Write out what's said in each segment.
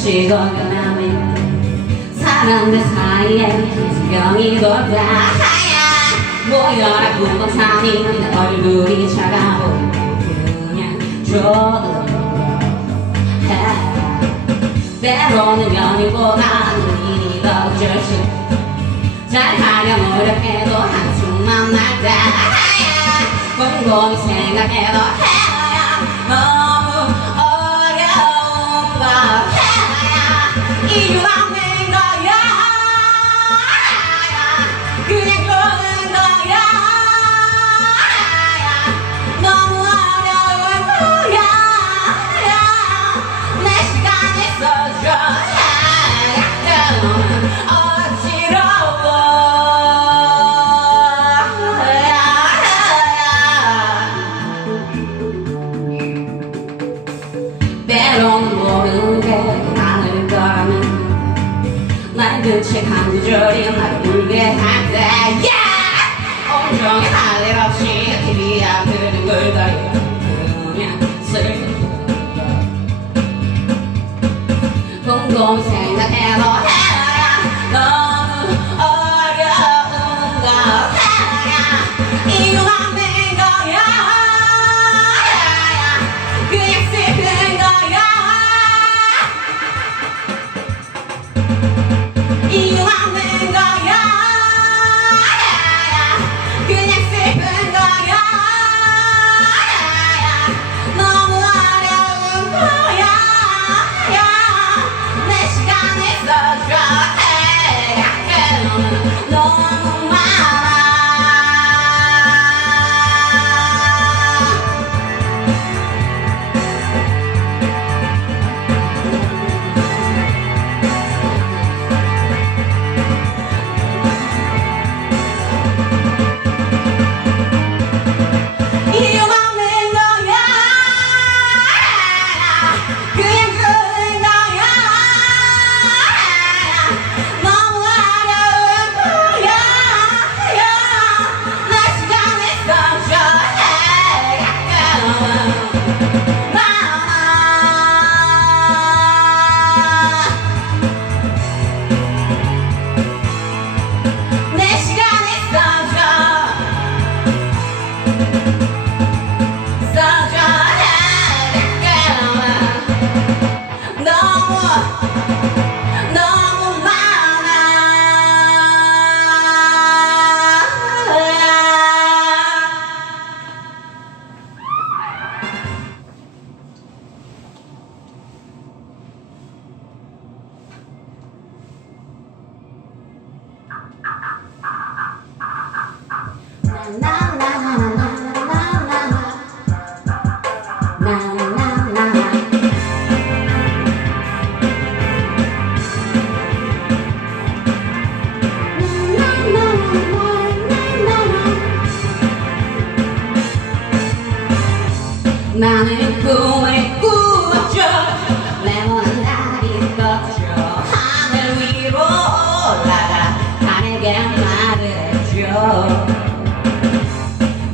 시골 남의 사람들 사이에 수명이고 다 하야. 모여라 구멍산이 얼굴이 차가워 그냥 줘도 해. 때로는 연인보다 눈이 더 좋지 잘 하려 노력해도 한숨만 날때 하야. 곰곰이 생각해도 해야 You you out 끝에 간절히 나를 울게 한대 yeah! 온종일 할일 없이 TV 앞을 걸다리며 곰곰 생각해도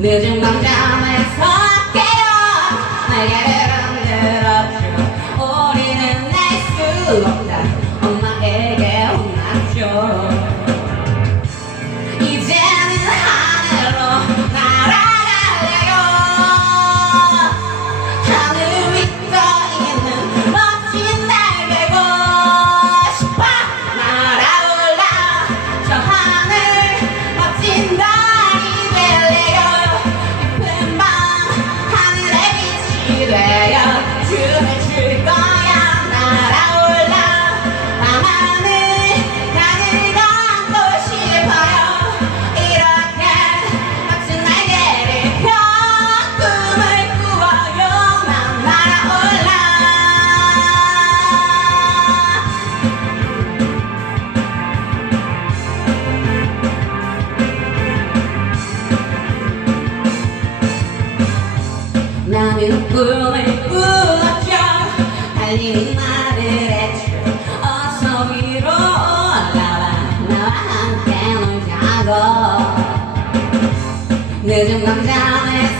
Desde um mangá mais fácil Людям нам дали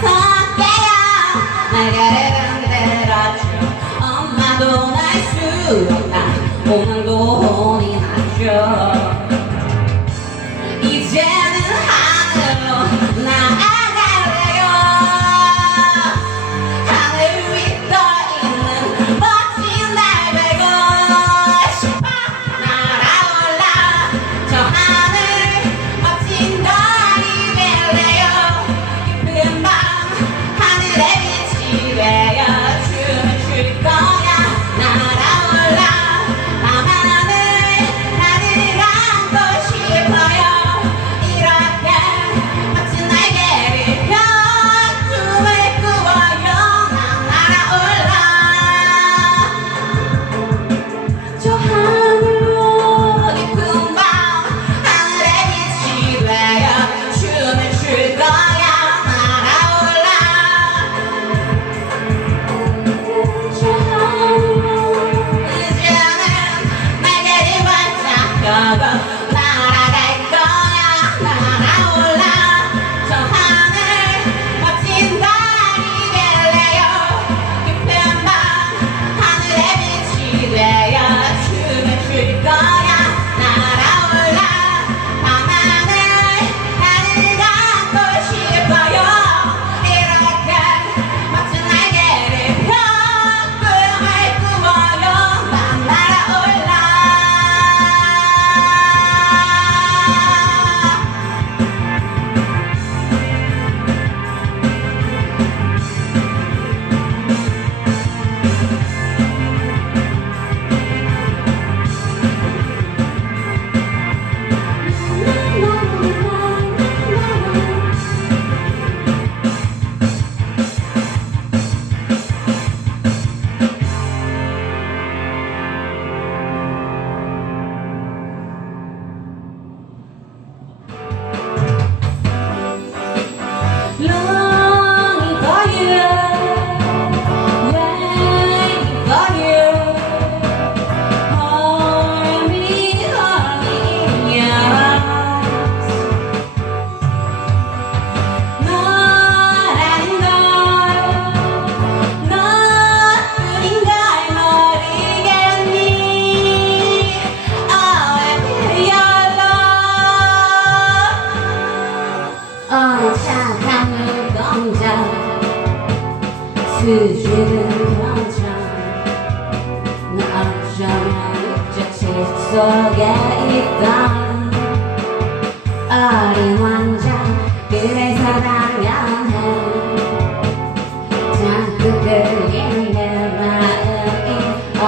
Bye.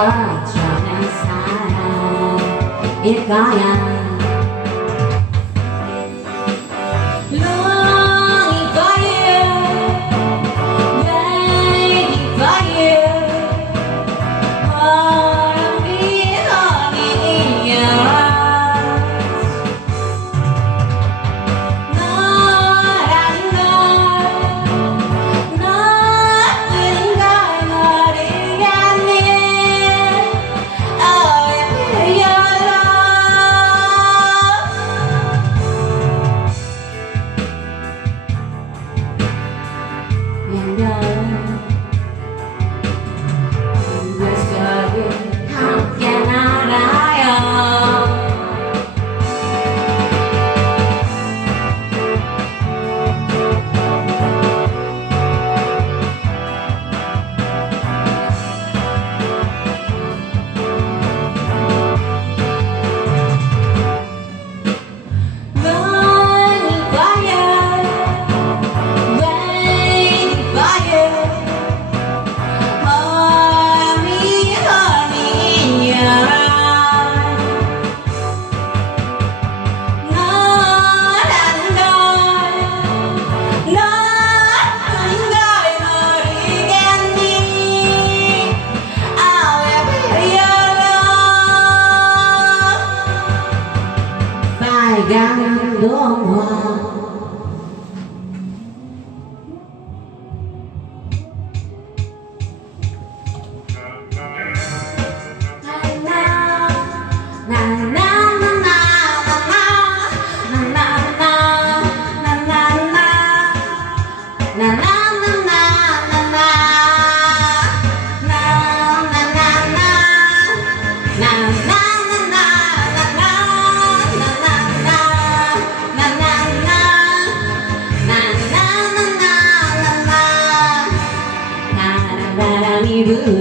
어쩌면 사랑 일 거야 do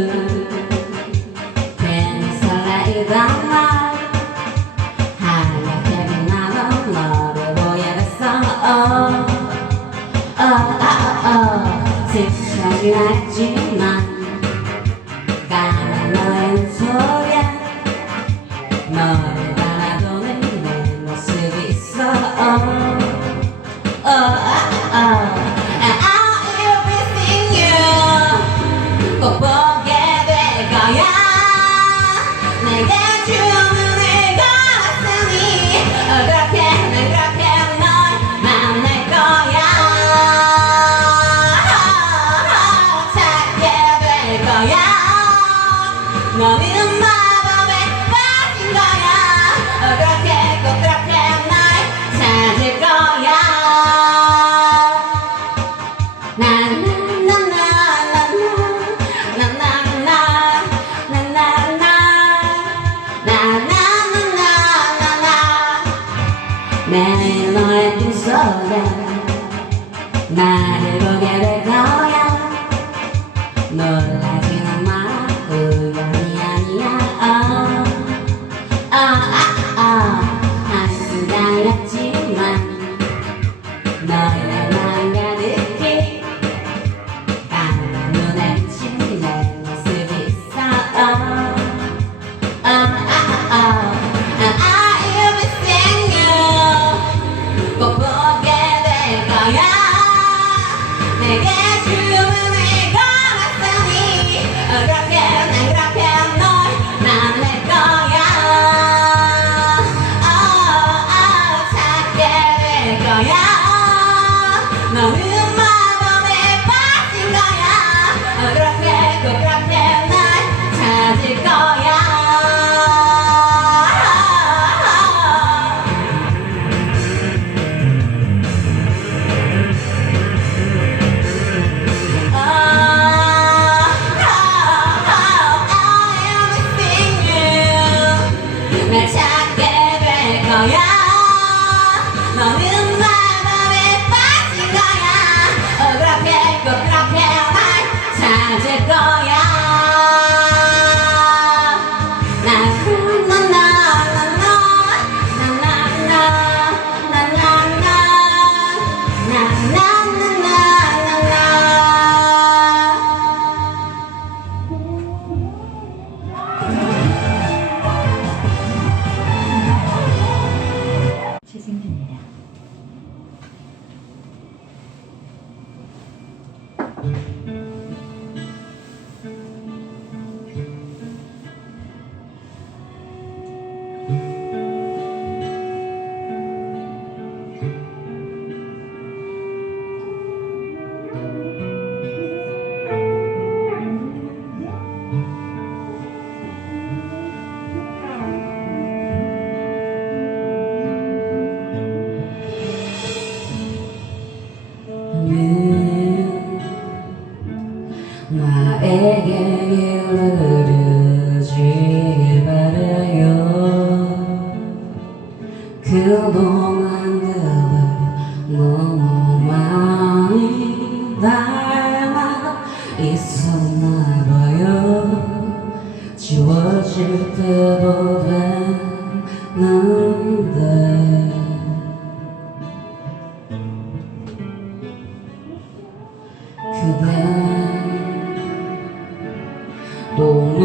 you.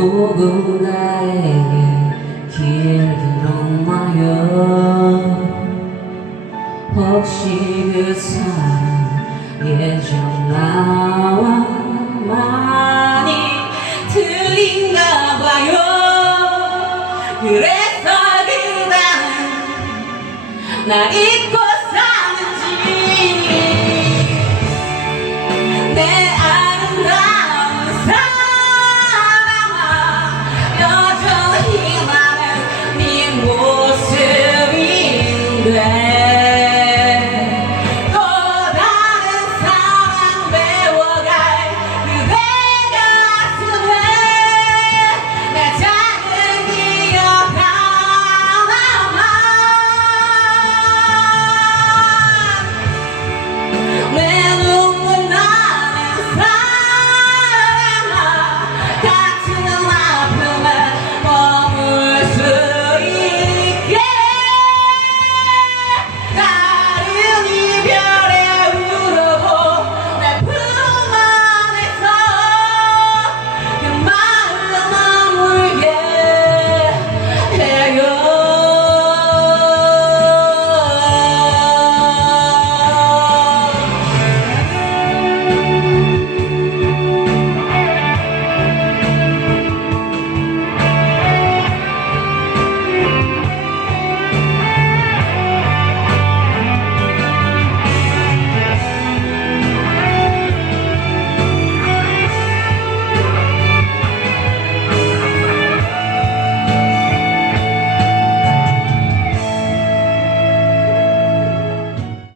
또 누군가에게 길들었나요. 혹시 그 사람 예전 나와 많이 틀린가 봐요. 그래서 그다음 나 잊고